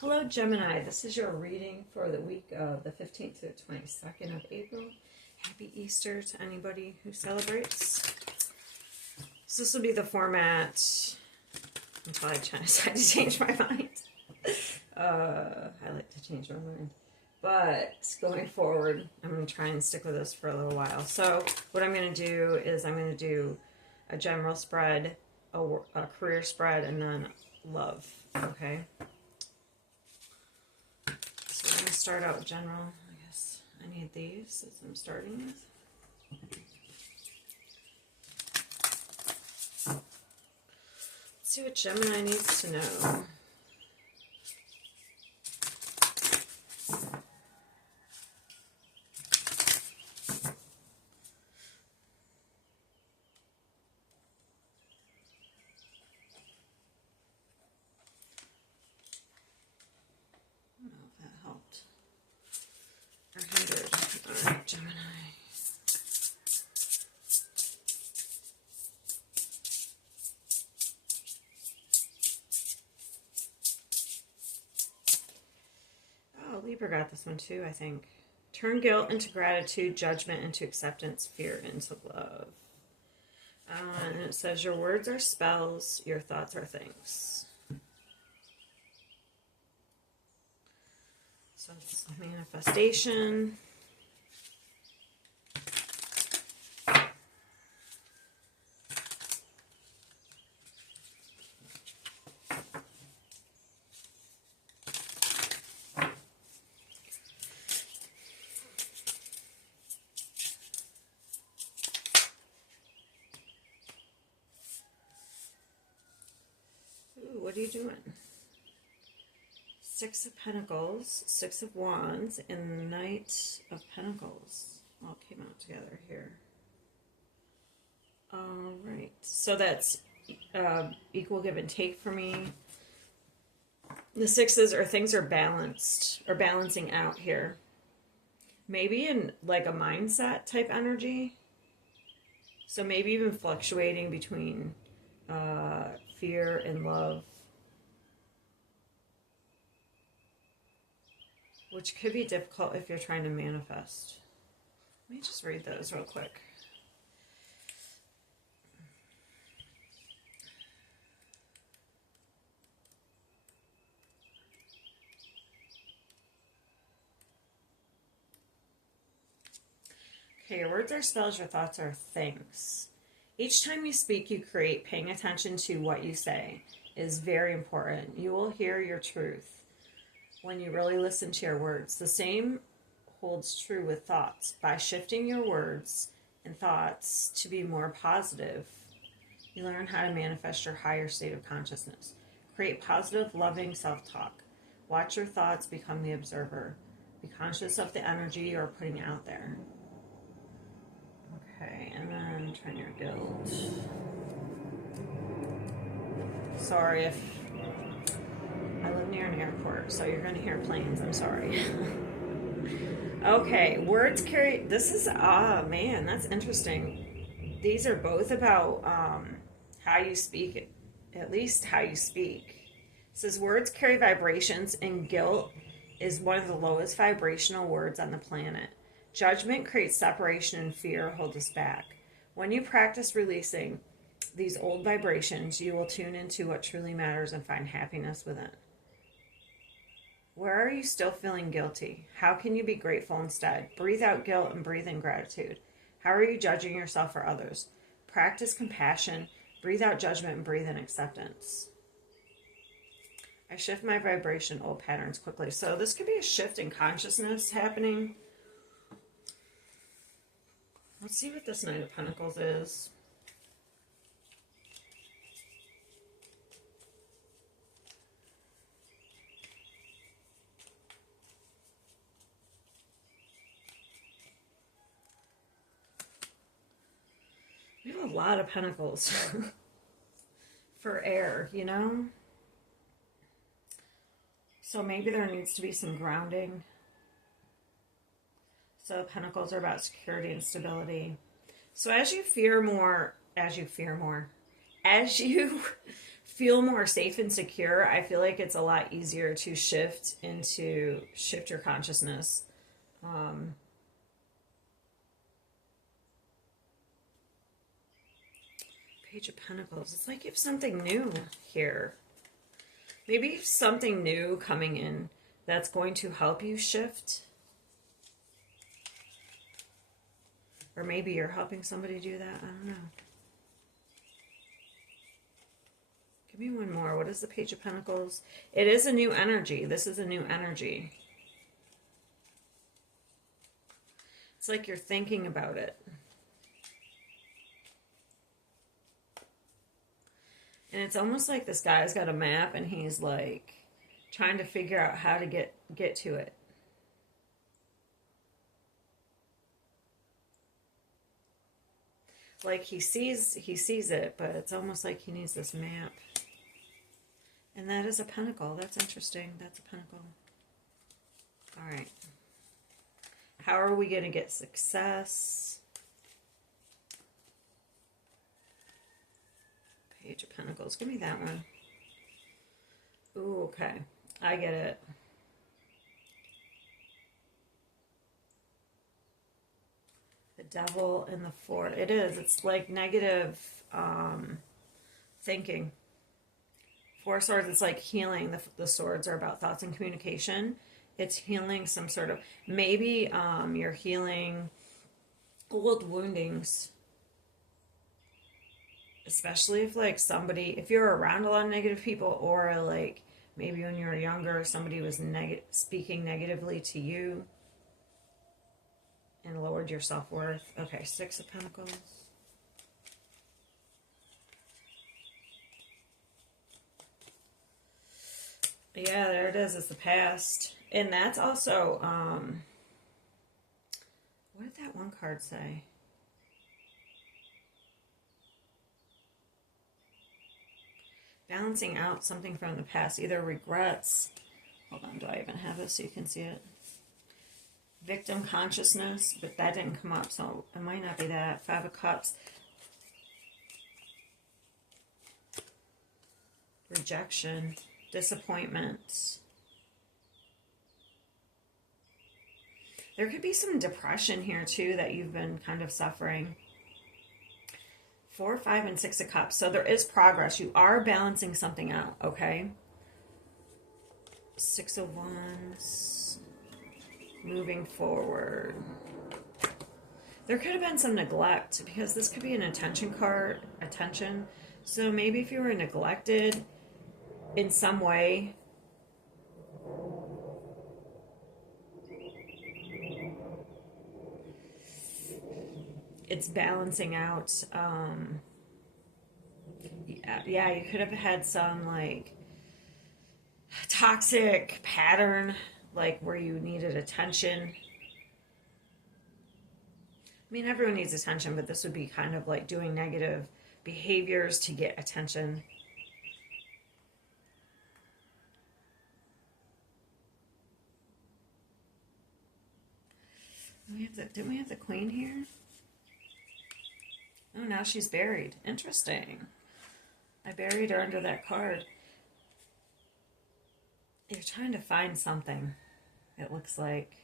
Hello, Gemini. This is your reading for the week of the 15th to the 22nd of April. Happy Easter to anybody who celebrates. So this will be the format until I decide to change my mind. I like to change my mind. But going forward, I'm going to try and stick with this for a little while. So what I'm going to do is I'm going to do a general spread, a career spread, and then love. Okay? So we're going to start out with general. I guess I need these as I'm starting with. Let's see what Gemini needs to know. I don't know if that helped or hindered. All right, Gemini. Oh, Libra got this one too, I think. Turn guilt into gratitude, judgment into acceptance, fear into love. And it says, your words are spells, your thoughts are things. So it's manifestation. Ooh, what are you doing? Six of Pentacles, Six of Wands, and Knight of Pentacles all came out together here. All right, so that's equal give and take for me. The sixes or things are balanced or balancing out here. Maybe in like a mindset type energy. So maybe even fluctuating between fear and love. Which could be difficult if you're trying to manifest. Let me just read those real quick. Okay, your words are spells, your thoughts are things. Each time you speak, you create. Paying attention to what you say is very important. You will hear your truth when you really listen to your words. The same holds true with thoughts. By shifting your words and thoughts to be more positive, you learn how to manifest your higher state of consciousness. Create positive, loving self-talk. Watch your thoughts become the observer. Be conscious of the energy you're putting out there. Okay, and then turn your guilt. Sorry if I live near an airport, so you're going to hear planes. I'm sorry. Okay, words carry... This is... man, that's interesting. These are both about how you speak, at least how you speak. It says words carry vibrations, and guilt is one of the lowest vibrational words on the planet. Judgment creates separation, and fear holds us back. When you practice releasing these old vibrations, you will tune into what truly matters and find happiness within. Where are you still feeling guilty? How can you be grateful instead? Breathe out guilt and breathe in gratitude. How are you judging yourself or others? Practice compassion. Breathe out judgment and breathe in acceptance. I shift my vibration, old patterns quickly. So this could be a shift in consciousness happening. Let's see what this Knight of Pentacles is. We have a lot of pentacles for air, you know? So maybe there needs to be some grounding. So pentacles are about security and stability. So as you feel more safe and secure, I feel like it's a lot easier to shift your consciousness. Page of Pentacles. It's like you have something new here. Maybe you have something new coming in that's going to help you shift. Or maybe you're helping somebody do that. I don't know. Give me one more. What is the Page of Pentacles? It is a new energy. This is a new energy. It's like you're thinking about it. And it's almost like this guy's got a map and he's like trying to figure out how to get to it. Like he sees it, but it's almost like he needs this map. And that is a pentacle. That's interesting. That's a pentacle. All right. How are we going to get success? Page of Pentacles. Give me that one. Ooh, okay. I get it. The Devil and the Four. It is. It's like negative thinking. Four Swords, it's like healing. The swords are about thoughts and communication. It's healing some sort of... Maybe you're healing old woundings. Especially if like somebody... If you're around a lot of negative people, or like maybe when you were younger, somebody was speaking negatively to you and lowered your self-worth. Okay, Six of Pentacles. Yeah, there it is. It's the past. And that's also, what did that one card say? Balancing out something from the past. Either regrets. Hold on, do I even have this so you can see it? Victim consciousness, but that didn't come up, so it might not be that. Five of Cups. Rejection. Disappointment. There could be some depression here too that you've been kind of suffering. 4, 5, and 6 of Cups. So there is progress. You are balancing something out, okay? 6 of Wands. Moving forward. There could have been some neglect because this could be an attention card. Attention. So maybe if you were neglected in some way, it's balancing out. Yeah, you could have had some like toxic pattern, like where you needed attention. I mean, everyone needs attention, but this would be kind of like doing negative behaviors to get attention. Didn't we have the Queen here? Oh, now she's buried. Interesting. I buried her under that card. You're trying to find something, it looks like.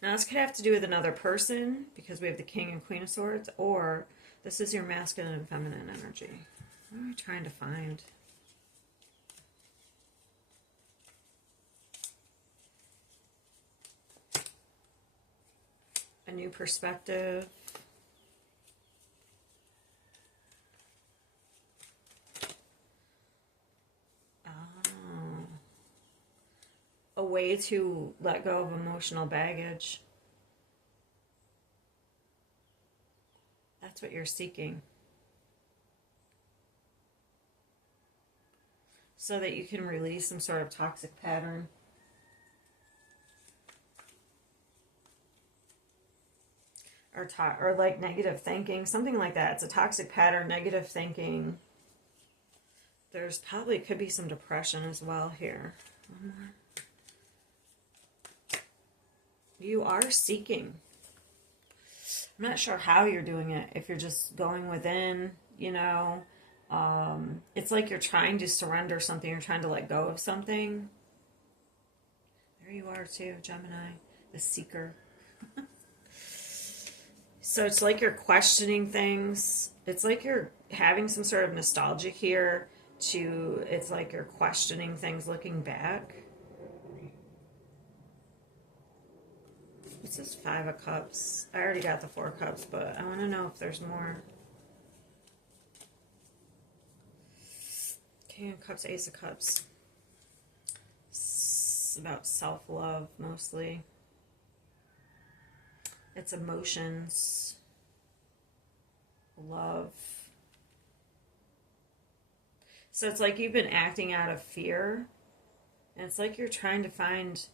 Now, this could have to do with another person, because we have the King and Queen of Swords, or this is your masculine and feminine energy. What am I trying to find? A new perspective. A way to let go of emotional baggage. That's what you're seeking. So that you can release some sort of toxic pattern. Or like negative thinking, something like that. It's a toxic pattern, negative thinking. There's probably could be some depression as well here. One more. You are seeking. I'm not sure how you're doing it. If you're just going within, you know, it's like you're trying to surrender something, you're trying to let go of something. There you are too, Gemini, the seeker. So it's like you're questioning things. It's like you're having some sort of nostalgia here to, it's like you're questioning things looking back. This is Five of Cups. I already got the Four of Cups, but I want to know if there's more. King of Cups, Ace of Cups. It's about self-love mostly. It's emotions, love. So it's like you've been acting out of fear, and it's like you're trying to find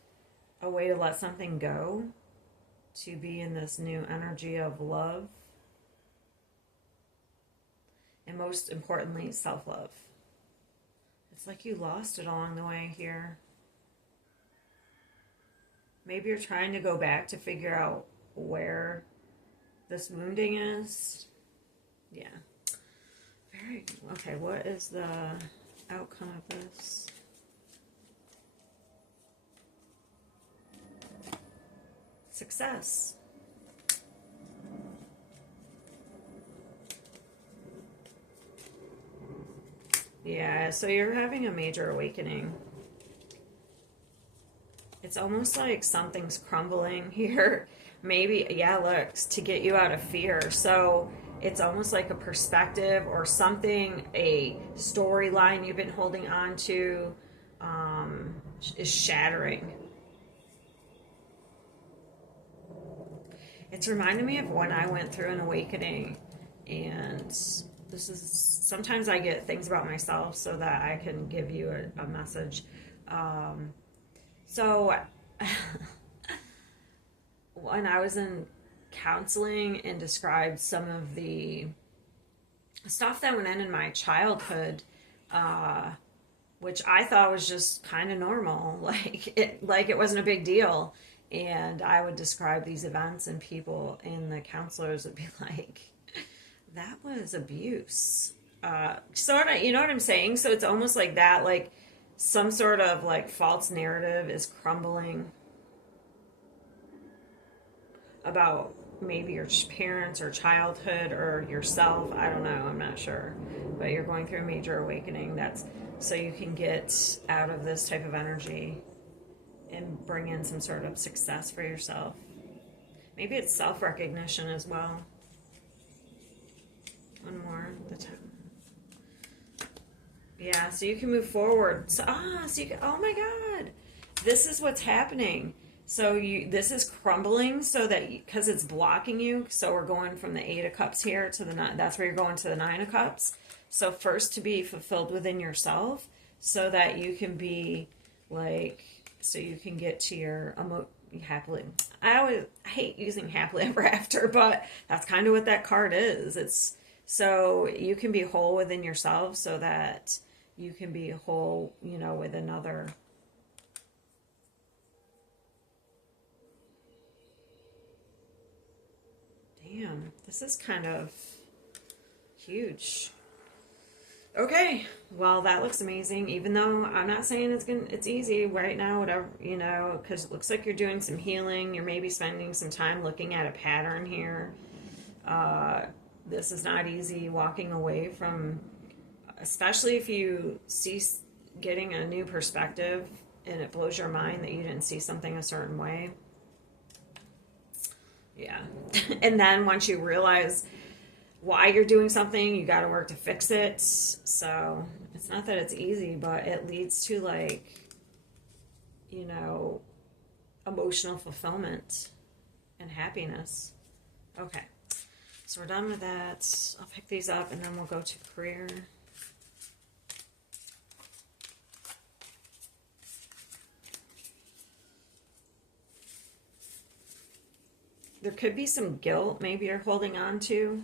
a way to let something go, to be in this new energy of love, and most importantly, self-love. It's like you lost it along the way here. Maybe you're trying to go back to figure out where this wounding is. Yeah. Very okay. What is the outcome of this? Success. Yeah, so you're having a major awakening. It's almost like something's crumbling here. Maybe, yeah, look, to get you out of fear. So it's almost like a perspective or something, a storyline you've been holding on to is shattering. It's reminding me of when I went through an awakening, and this is, sometimes I get things about myself so that I can give you a message. So when I was in counseling and described some of the stuff that went in my childhood, which I thought was just kind of normal, like it wasn't a big deal. And I would describe these events, and people and the counselors would be like, that was abuse. Sort of, you know what I'm saying? So it's almost like that, like some sort of like false narrative is crumbling about maybe your parents or childhood or yourself. I don't know. I'm not sure. But you're going through a major awakening. That's so you can get out of this type of energy and bring in some sort of success for yourself. Maybe it's self-recognition as well. One more. Yeah, so you can move forward. So you can, oh my God, this is what's happening. So this is crumbling so that, because it's blocking you. So we're going from the Eight of Cups here to the Nine. That's where you're going to the Nine of Cups. So first to be fulfilled within yourself so that you can be like, so you can get to your happily. I hate using happily ever after, but that's kind of what that card is. It's so you can be whole within yourself so that you can be whole, you know, with another. Damn, this is kind of huge. Okay, well, that looks amazing, even though I'm not saying it's easy right now, whatever, you know, because it looks like you're doing some healing. You're maybe spending some time looking at a pattern here. This is not easy, walking away from, especially if you see getting a new perspective and it blows your mind that you didn't see something a certain way. Yeah. And then once you realize why you're doing something, you got to work to fix it. So it's not that it's easy, but it leads to, like, you know, emotional fulfillment and happiness. Okay. So we're done with that. I'll pick these up and then we'll go to career. There could be some guilt maybe you're holding on to.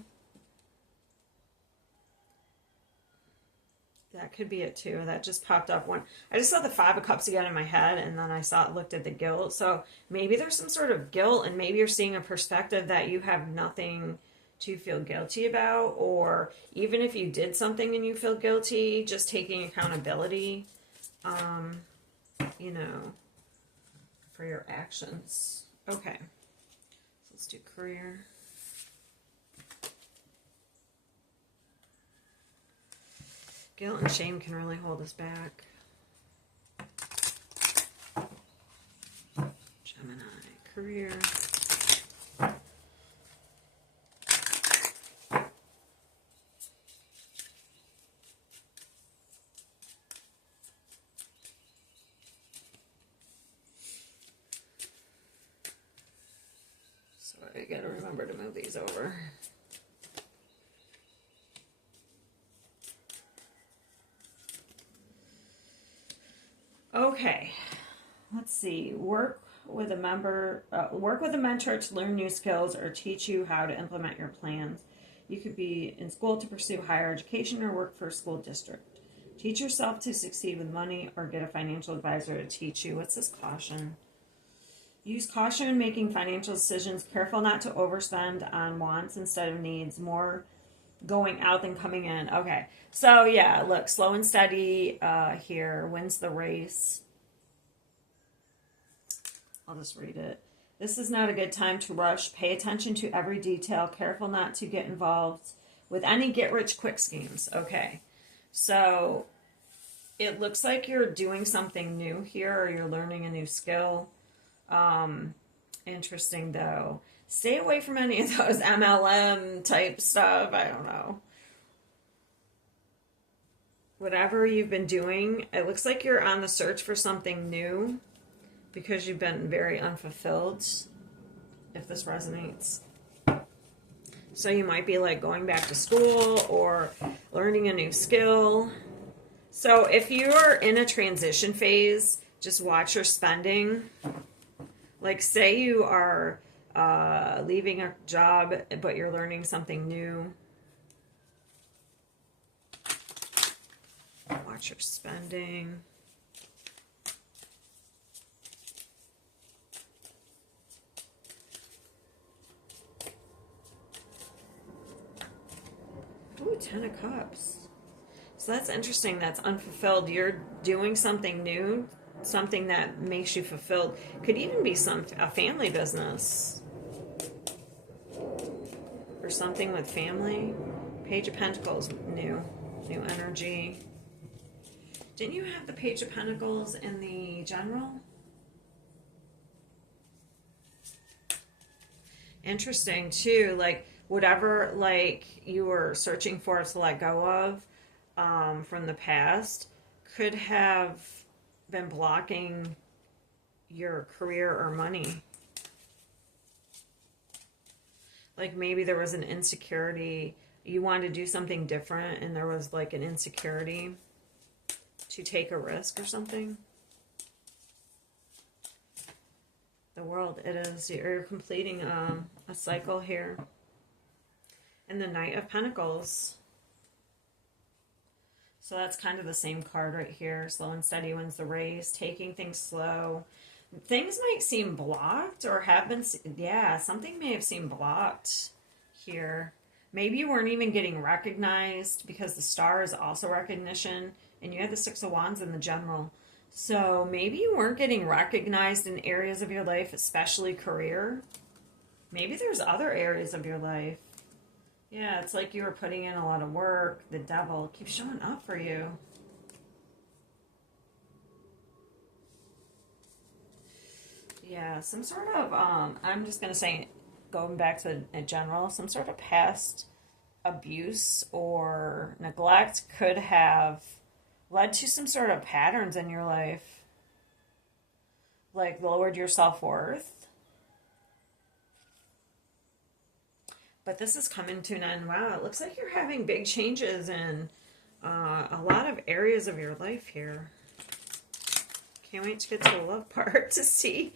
That could be it too. That just popped up when I just saw the Five of Cups again in my head, and then I looked at the guilt. So maybe there's some sort of guilt, and maybe you're seeing a perspective that you have nothing to feel guilty about, or even if you did something and you feel guilty, just taking accountability, you know, for your actions. Okay, so let's do career. Guilt and shame can really hold us back. Gemini, career. So I gotta remember to move these over. Okay, let's see. Work with a mentor to learn new skills or teach you how to implement your plans. You could be in school to pursue higher education or work for a school district. Teach yourself to succeed with money or get a financial advisor to teach you. What's this caution? Use caution in making financial decisions. Careful not to overspend on wants instead of needs. More going out than coming in. Okay. So yeah, look, slow and steady here wins the race. I'll just read it. This is not a good time to rush. Pay attention to every detail. Careful not to get involved with any get-rich-quick schemes. Okay. So it looks like you're doing something new here, or you're learning a new skill. Interesting, though. Stay away from any of those MLM type stuff. I don't know. Whatever you've been doing, it looks like you're on the search for something new because you've been very unfulfilled, if this resonates. So you might be like going back to school or learning a new skill. So if you're in a transition phase, just watch your spending. Like say you are leaving a job, but you're learning something new. Watch your spending. Ooh, 10 of Cups. So that's interesting. That's unfulfilled. You're doing something new, something that makes you fulfilled. Could even be a family business or something with family. Page of Pentacles, new energy. Didn't you have the Page of Pentacles in the general? Interesting too. Like whatever like you were searching for to let go of from the past could have been blocking your career or money. Like maybe there was an insecurity. You wanted to do something different and there was like an insecurity to take a risk or something. The World, it is. You're completing a cycle here. And the Knight of Pentacles. So that's kind of the same card right here. Slow and steady wins the race. Taking things slow. Things might seem blocked or have been... Yeah, something may have seemed blocked here. Maybe you weren't even getting recognized because the Star is also recognition. And you had the Six of Wands in the general. So maybe you weren't getting recognized in areas of your life, especially career. Maybe there's other areas of your life. Yeah, it's like you were putting in a lot of work. The Devil keeps showing up for you. Yeah, some sort of, I'm just going to say, going back to a general, some sort of past abuse or neglect could have led to some sort of patterns in your life. Like lowered your self-worth. But this is coming to an end. Wow, it looks like you're having big changes in a lot of areas of your life here. Can't wait to get to the love part to see.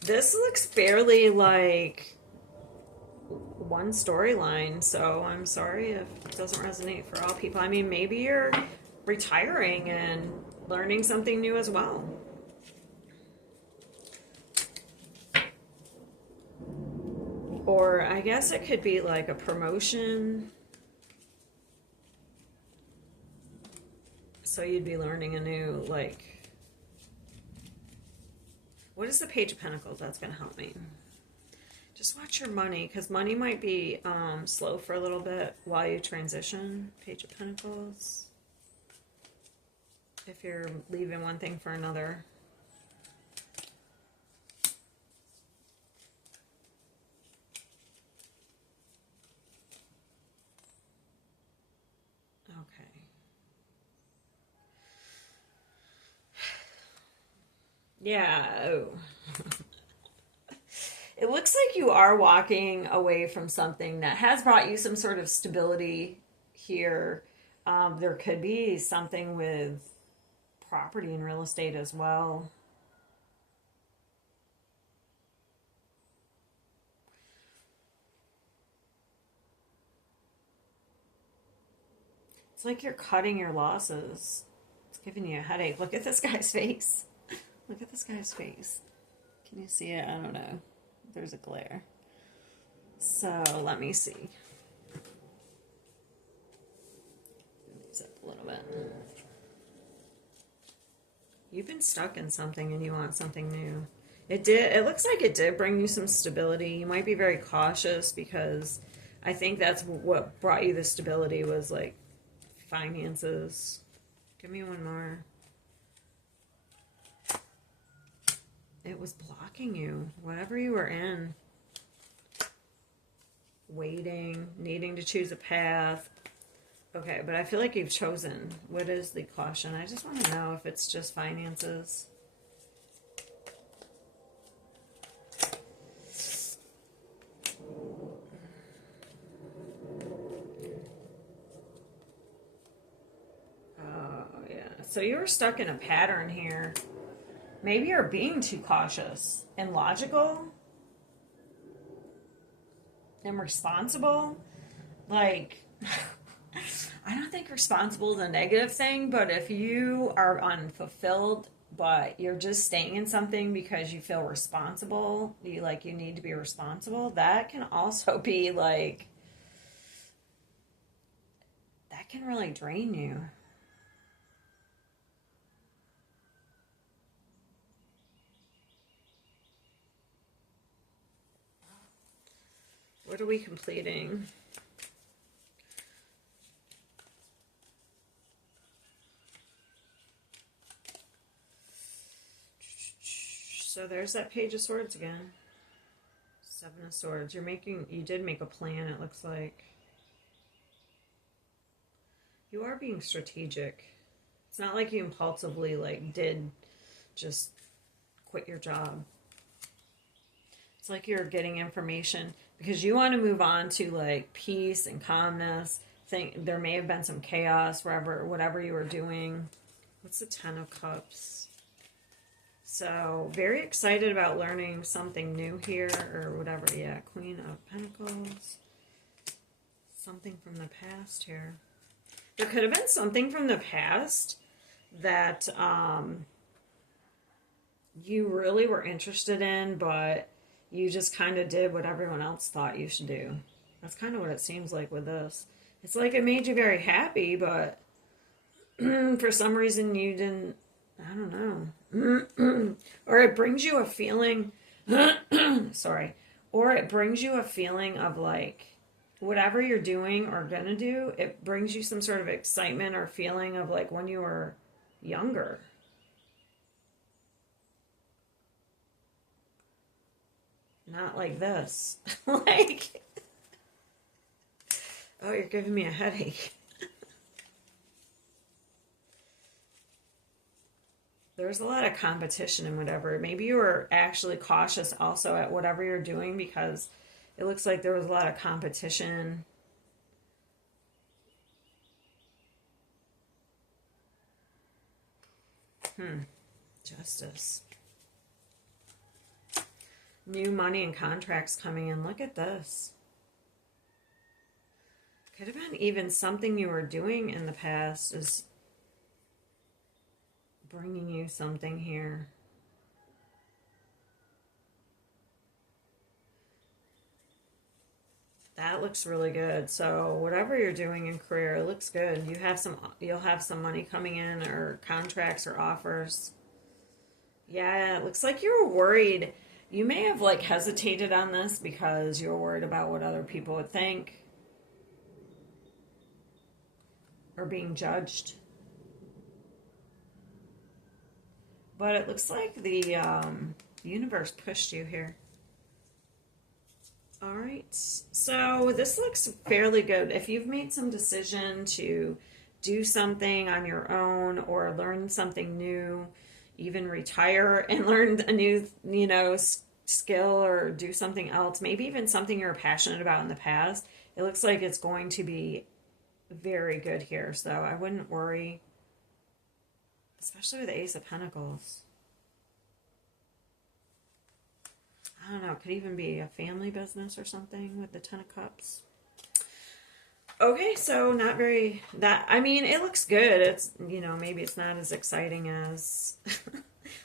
This looks fairly like one storyline, so I'm sorry if it doesn't resonate for all people. I mean, maybe you're retiring and learning something new as well. Or I guess it could be like a promotion. So you'd be learning a new, like, what is the Page of Pentacles? That's going to help me. Just watch your money, because money might be slow for a little bit while you transition. Page of Pentacles. If you're leaving one thing for another. Okay. Yeah. Oh. It looks like you are walking away from something that has brought you some sort of stability here. There could be something with property and real estate as well. It's like you're cutting your losses. It's giving you a headache. Look at this guy's face. Look at this guy's face. Can you see it? I don't know. There's a glare. So let me see. These up a little bit. You've been stuck in something and you want something new. It looks like it did bring you some stability. You might be very cautious because I think that's what brought you the stability was like finances. Give me one more. It was blocking you, whatever you were in. Waiting, needing to choose a path. Okay, but I feel like you've chosen. What is the caution? I just want to know if it's just finances. Oh, yeah. So you were stuck in a pattern here. Maybe you're being too cautious and logical and responsible. Like, I don't think responsible is a negative thing, but if you are unfulfilled, but you're just staying in something because you feel responsible, you need to be responsible, that can also be like, that can really drain you. What are we completing? So there's that Page of Swords again. Seven of Swords. You did make a plan, it looks like. You are being strategic. It's not like you impulsively did just quit your job. It's like you're getting information because you want to move on to peace and calmness. There may have been some chaos whatever you were doing. What's the Ten of Cups? So very excited about learning something new here or whatever. Yeah, Queen of Pentacles. Something from the past here. There could have been something from the past that you really were interested in, but you just kind of did what everyone else thought you should do. That's kind of what it seems like with this. It's like it made you very happy, but for some reason you didn't, I don't know. Or it brings you a feeling, sorry, or it brings you a feeling of whatever you're doing or gonna do, it brings you some sort of excitement or feeling of when you were younger. Not like this. Oh, you're giving me a headache. There's a lot of competition and whatever. Maybe you were actually cautious also at whatever you're doing because it looks like there was a lot of competition. Justice. New money and contracts coming in. Look at this. Could have been even something you were doing in the past is bringing you something here. That looks really good. So whatever you're doing in career, it looks good. You'll have some money coming in, or contracts or offers. Yeah, it looks like you were worried. You may have like hesitated on this because you were worried about what other people would think, or being judged. But it looks like the universe pushed you here. All right, so this looks fairly good. If you've made some decision to do something on your own, or learn something new, even retire and learn a new, skill, or do something else, maybe even something you're passionate about in the past, it looks like it's going to be very good here. So I wouldn't worry, especially with the Ace of Pentacles. I don't know, it could even be a family business or something with the Ten of Cups. Okay, so not very, I mean, it looks good. It's, maybe it's not as exciting as,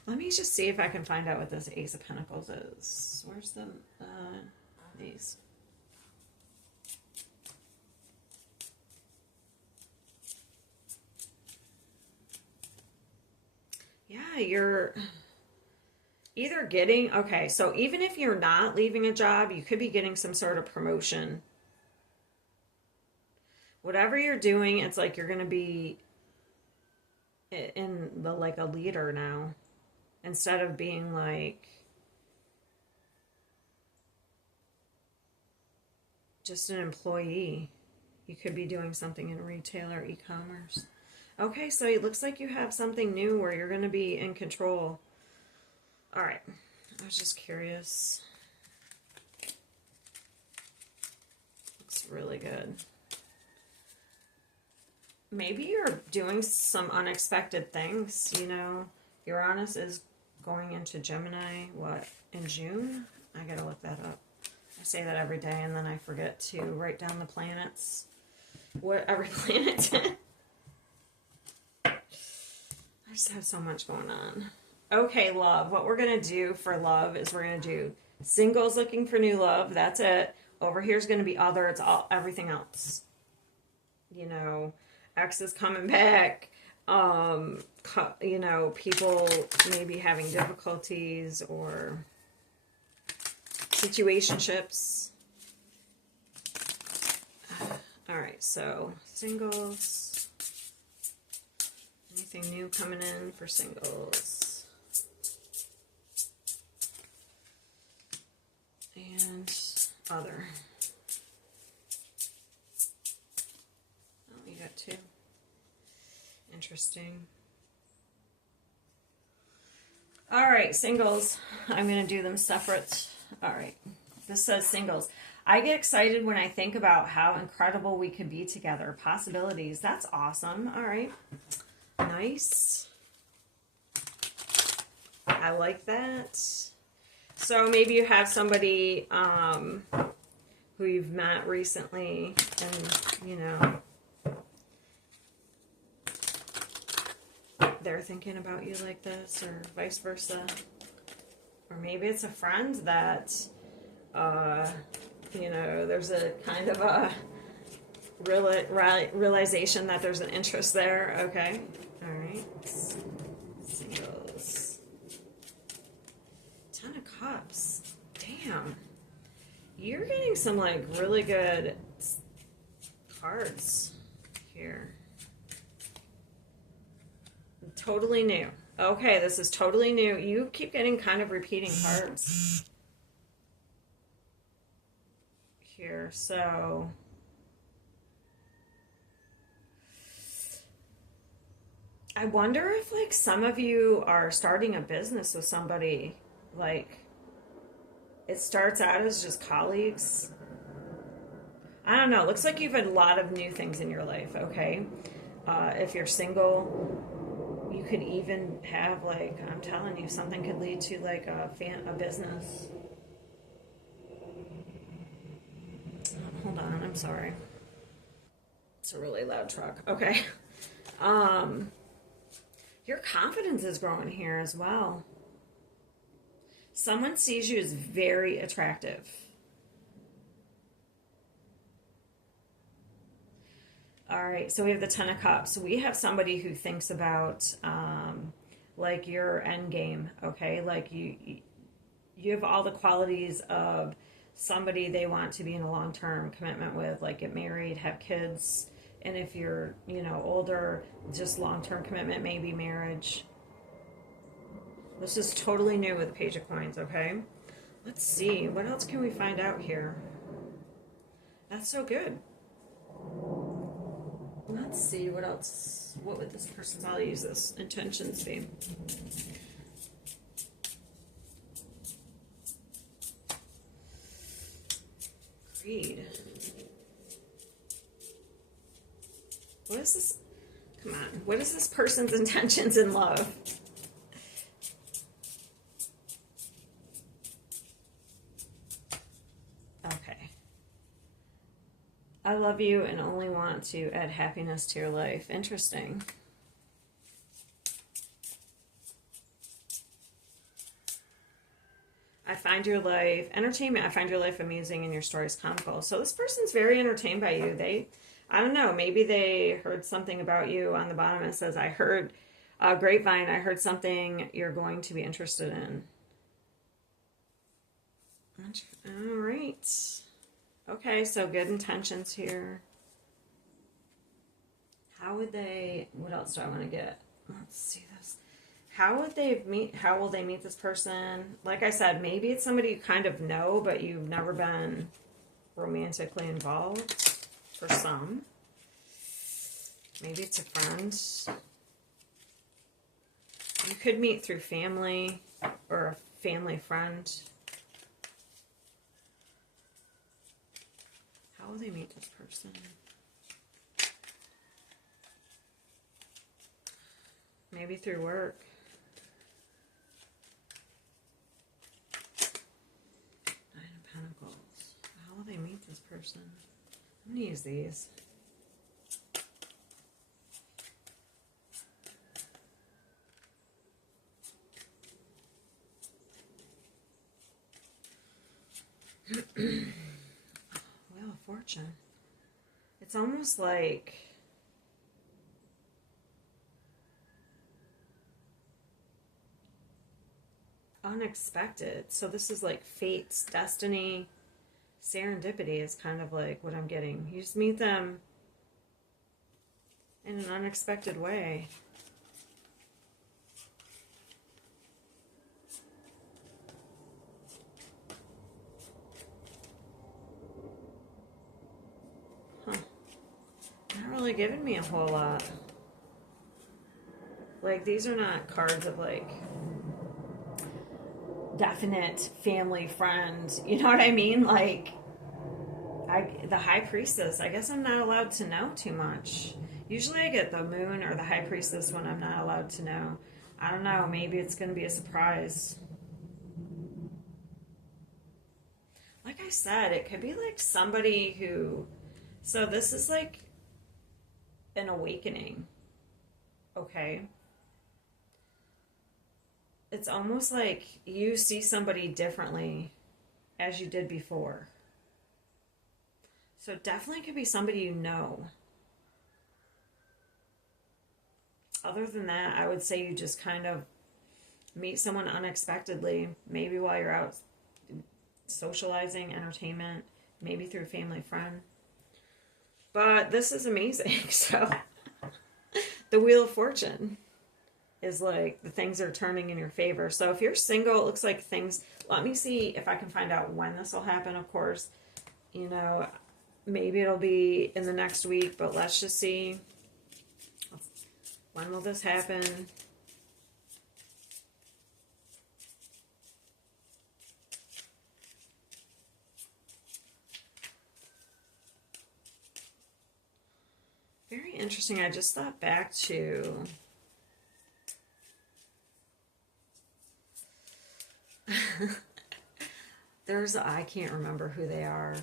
let me just see if I can find out what this Ace of Pentacles is. Where's these? Yeah, you're either getting, okay, so even if you're not leaving a job, you could be getting some sort of promotion. Whatever you're doing, it's like you're going to be in like a leader now, instead of being like just an employee. You could be doing something in retail or e-commerce. Okay, so it looks like you have something new where you're going to be in control. All right, I was just curious. Looks really good. Maybe you're doing some unexpected things, Uranus is going into Gemini, in June? I gotta look that up. I say that every day, and then I forget to write down the planets. What every planet did. I just have so much going on. Okay, love. What we're going to do for love is we're going to do singles looking for new love. That's it. Over here is going to be other. It's everything else. Ex is coming back. People maybe having difficulties, or situationships. All right, so singles. Anything new coming in for singles? And other. Oh, you got two. Interesting. All right, singles. I'm going to do them separate. All right. This says singles. I get excited when I think about how incredible we could be together. Possibilities. That's awesome. All right. Nice. I like that. So maybe you have somebody who you've met recently, and, they're thinking about you like this, or vice versa. Or maybe it's a friend that, there's a kind of a realization that there's an interest there. Okay. All right. Singles. Ten of Cups. Damn. You're getting some, like, really good cards here. Totally new. Okay, this is totally new. You keep getting kind of repeating cards here. So I wonder if, like, some of you are starting a business with somebody. Like, it starts out as just colleagues. I don't know. It looks like you've had a lot of new things in your life, okay? If you're single, you could even have, like, I'm telling you, something could lead to, like, a business. Hold on, I'm sorry. It's a really loud truck. Okay. Your confidence is growing here as well. Someone sees you as very attractive. All right, so we have the Ten of Cups. We have somebody who thinks about like your end game, okay? Like you have all the qualities of somebody they want to be in a long-term commitment with, like get married, have kids, and if you're, older, just long-term commitment, maybe marriage. This is totally new with the Page of Coins, okay? Let's see, what else can we find out here? That's so good. Let's see, what else, what would this person's values, this intentions be? Greed. What is this? Come on. What is this person's intentions in love? Okay. I love you and only want to add happiness to your life. Interesting. I find your life entertainment. I find your life amusing and your stories comical. So this person's very entertained by you. I don't know, maybe they heard something about you. On the bottom it says, I heard grapevine. I heard something you're going to be interested in. All right. Okay, so good intentions here. How would they, what else do I want to get? Let's see this. How will they meet this person? Like I said, maybe it's somebody you kind of know, but you've never been romantically involved for some. Maybe it's a friend. You could meet through family or a family friend. How will they meet this person? Maybe through work. Nine of Pentacles. How will they meet this person? I'm going to use these. Wheel of Fortune. It's almost like unexpected. So this is like fate's destiny. Serendipity is kind of like what I'm getting. You just meet them in an unexpected way. Huh. Not really giving me a whole lot. Like, these are not cards of like definite family friend, you know what I mean? Like, the High Priestess, I guess I'm not allowed to know too much. Usually I get the Moon or the High Priestess when I'm not allowed to know. I don't know, maybe it's going to be a surprise. Like I said, it could be like somebody who, so this is like an awakening, okay? It's almost like you see somebody differently as you did before. So it definitely could be somebody you know. Other than that, I would say you just kind of meet someone unexpectedly, maybe while you're out socializing, entertainment, maybe through a family friend. But this is amazing. So the Wheel of Fortune is like the things are turning in your favor. So if you're single, it looks like things, let me see if I can find out when this will happen, of course. You know, maybe it'll be in the next week, but let's just see. When will this happen? Very interesting. I just thought back to I can't remember who they are.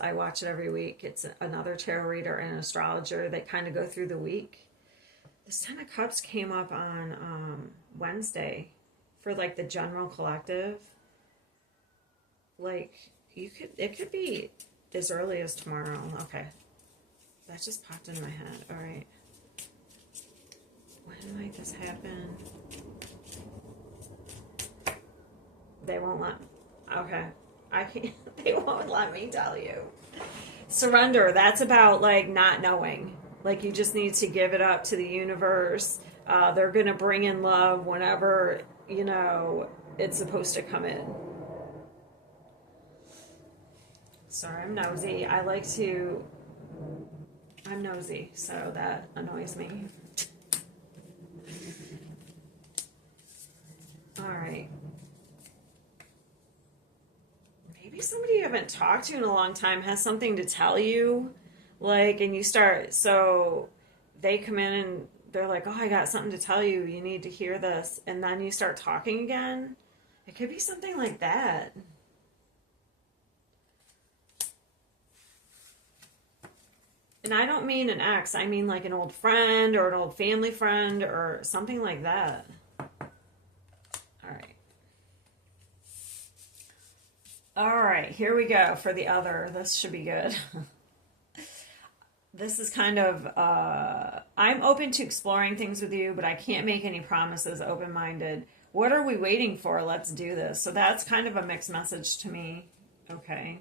I watch it every week. It's another tarot reader and an astrologer. They kind of go through the week. This Ten of Cups came up on Wednesday for like the general collective. Like it could be as early as tomorrow. Okay, that just popped into my head. All right, when might this happen? They won't let. Okay, I can't. They won't let me tell you. Surrender. That's about like not knowing. Like you just need to give it up to the universe. They're gonna bring in love whenever it's supposed to come in. Sorry, I'm nosy. I'm nosy, so that annoys me. All right. Maybe somebody you haven't talked to in a long time has something to tell you, and you start, so they come in and they're like, oh, I got something to tell you. You need to hear this. And then you start talking again. It could be something like that. And I don't mean an ex. I mean like an old friend or an old family friend or something like that. All right. All right, here we go for the other. This should be good. This is kind of, I'm open to exploring things with you, but I can't make any promises, open-minded. What are we waiting for? Let's do this. So that's kind of a mixed message to me. Okay.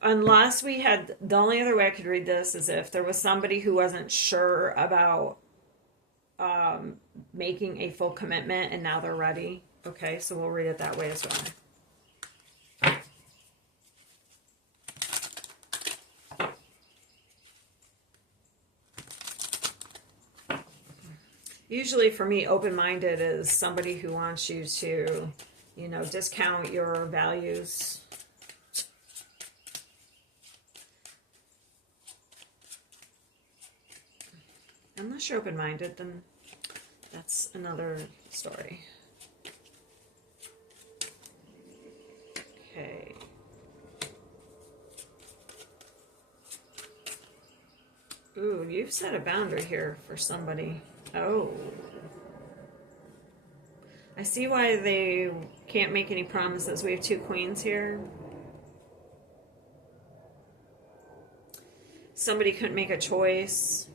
Unless we had, the only other way I could read this is if there was somebody who wasn't sure about making a full commitment and now they're ready. Okay, so we'll read it that way as well. Usually for me, open-minded is somebody who wants you to, discount your values. Unless you're open-minded, then that's another story. Okay. Ooh, you've set a boundary here for somebody. Oh. I see why they can't make any promises. We have 2 queens here. Somebody couldn't make a choice.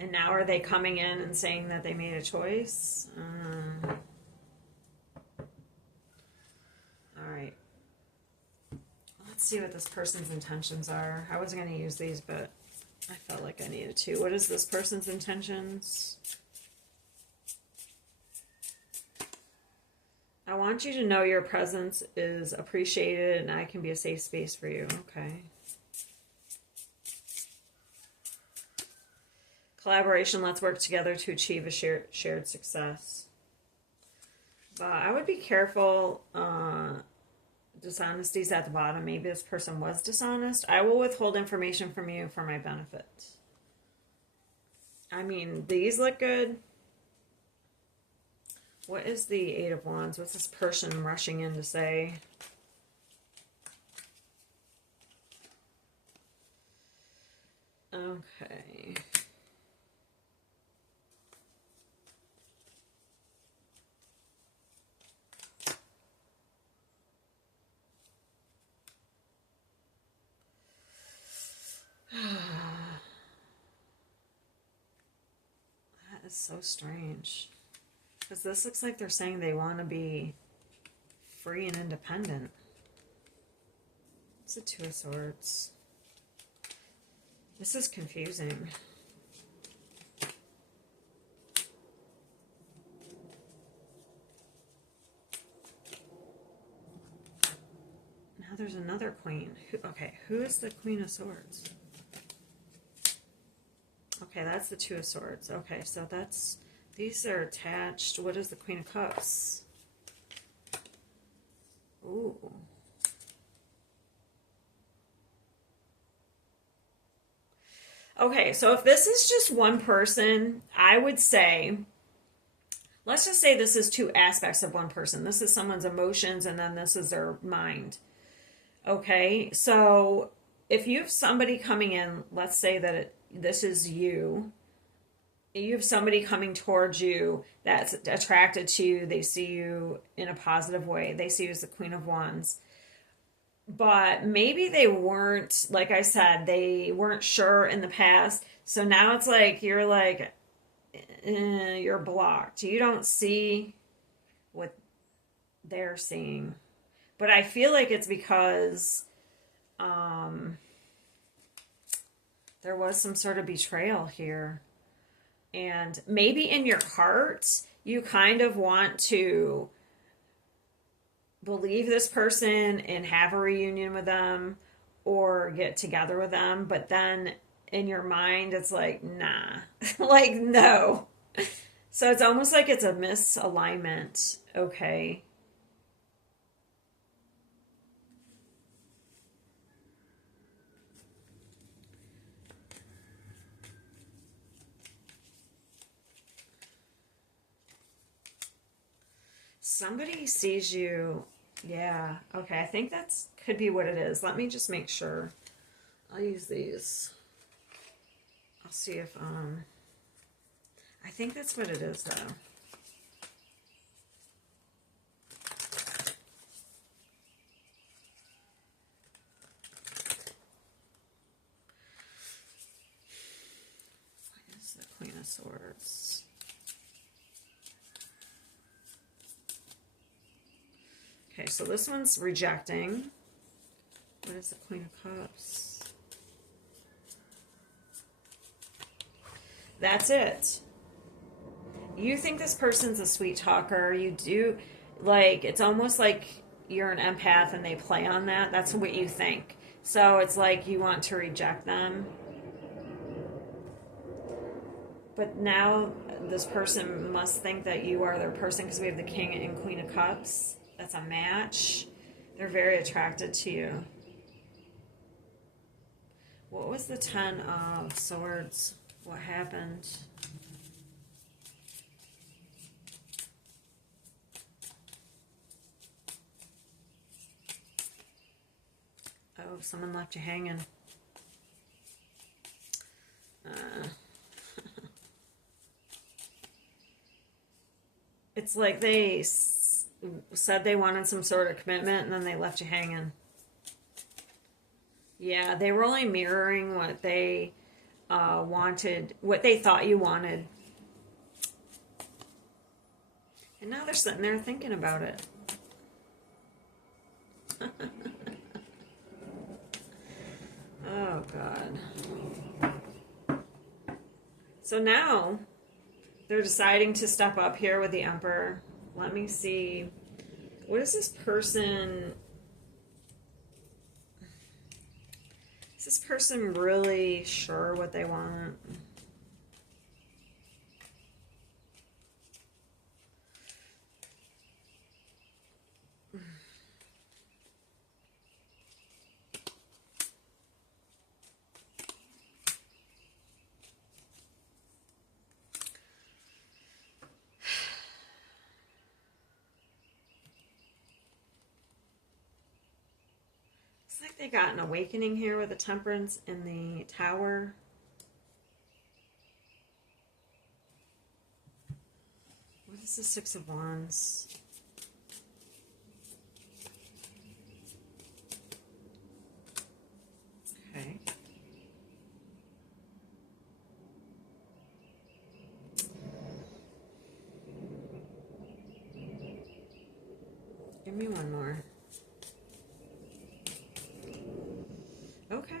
And now are they coming in and saying that they made a choice? All right. Let's see what this person's intentions are. I wasn't going to use these, but I felt like I needed to. What is this person's intentions? I want you to know your presence is appreciated and I can be a safe space for you. Okay. Collaboration, let's work together to achieve a shared success. I would be careful. Dishonesty's at the bottom. Maybe this person was dishonest. I will withhold information from you for my benefit. I mean, these look good. What is the 8 of Wands? What's this person rushing in to say? Okay. That is so strange. Because this looks like they're saying they want to be free and independent. It's a 2 of Swords. This is confusing. Now there's another queen. Okay, who is the Queen of Swords? Okay, that's the 2 of Swords. Okay, so that's... These are attached. What is the Queen of Cups? Ooh. Okay, so if this is just one person, I would say, let's just say this is 2 aspects of one person. This is someone's emotions and then this is their mind. Okay, so if you have somebody coming in, let's say that this is you. You have somebody coming towards you that's attracted to you. They see you in a positive way. They see you as the Queen of Wands. But maybe they weren't, like I said, they weren't sure in the past. So now it's like you're blocked. You don't see what they're seeing. But I feel like it's because um, there was some sort of betrayal here. And maybe in your heart, you kind of want to believe this person and have a reunion with them or get together with them. But then in your mind, it's like, nah, like, no. So it's almost like it's a misalignment. Okay. Somebody sees you. Yeah. Okay. I think that's could be what it is. Let me just make sure. I'll use these. I'll see if I think that's what it is though. What is the Queen of Swords? Okay, so this one's rejecting. What is the Queen of Cups? That's it. You think this person's a sweet talker. You do, like, it's almost like you're an empath and they play on that. That's what you think. So it's like you want to reject them. But now this person must think that you are their person because we have the King and Queen of Cups. That's a match. They're very attracted to you. What was the Ten of Swords? What happened? Oh, someone left you hanging. It's like they said they wanted some sort of commitment and then they left you hanging. Yeah, they were only mirroring what they wanted, what they thought you wanted. And now they're sitting there thinking about it. Oh, God. So now they're deciding to step up here with the Emperor. Let me see. What is this person? Is this person really sure what they want? Like they got an awakening here with the Temperance in the Tower. What is the Six of Wands? Okay. Give me one more. Okay.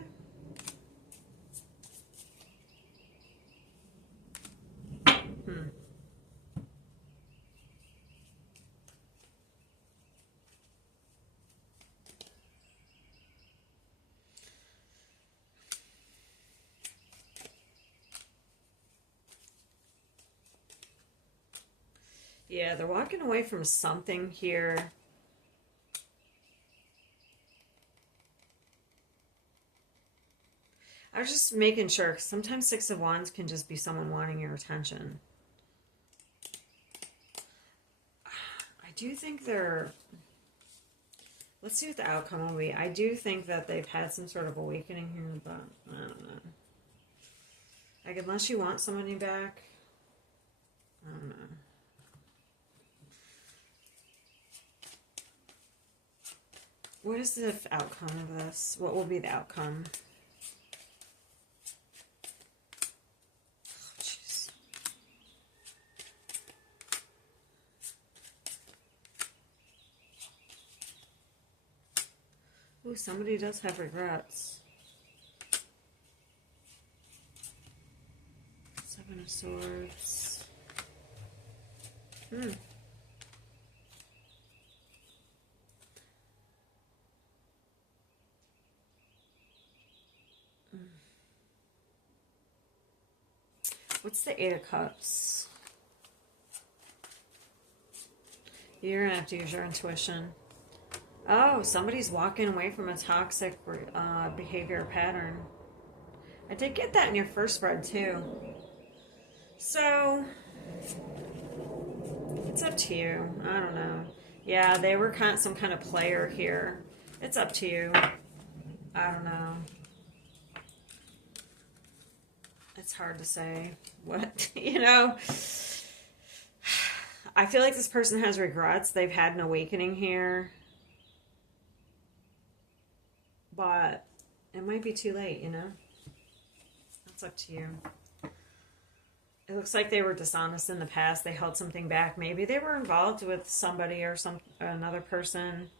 Yeah, they're walking away from something here. I was just making sure, 'cause sometimes Six of Wands can just be someone wanting your attention. I do think they're Let's see what the outcome will be. I do think that they've had some sort of awakening here, but I don't know. Like, unless you want somebody back, I don't know. What is the outcome of this? What will be the outcome? Oh, jeez. Ooh, somebody does have regrets. Seven of Swords. What's the Eight of Cups? You're going to have to use your intuition. Oh, somebody's walking away from a toxic behavior pattern. I did get that in your first spread, too. So, it's up to you. I don't know. Yeah, they were some kind of player here. It's up to you. I don't know. It's hard to say what, you know. I feel like this person has regrets. They've had an awakening here. But it might be too late, you know. That's up to you. It looks like they were dishonest in the past. They held something back. Maybe they were involved with somebody or another person.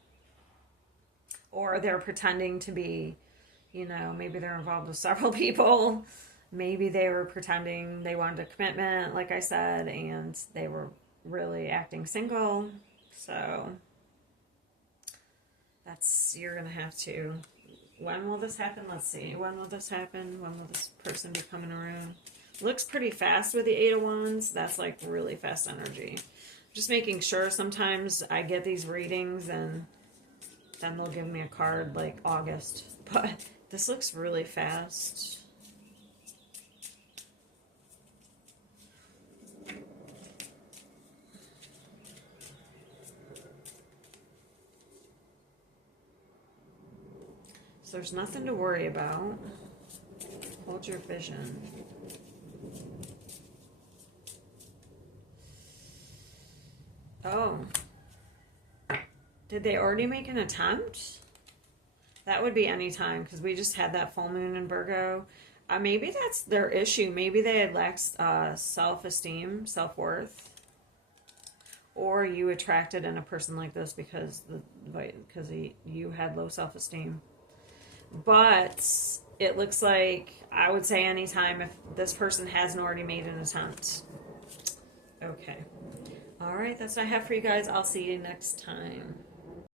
Or they're pretending to be, you know, maybe they're involved with several people. Maybe they were pretending they wanted a commitment, like I said, and they were really acting single. So you're going to have to, when will this happen? Let's see. When will this happen? When will this person be coming around? Looks pretty fast with the Eight of Wands. That's like really fast energy. Just making sure. Sometimes I get these readings and then they'll give me a card like August. But this looks really fast. So there's nothing to worry about. Hold your vision. Oh. Did they already make an attempt? That would be any time, because we just had that full moon in Virgo. Maybe that's their issue. Maybe they had lacked self-esteem, self-worth. Or you attracted in a person like this because you had low self-esteem. But it looks like, I would say anytime if this person hasn't already made an attempt. Okay. All right, that's what I have for you guys. I'll see you next time.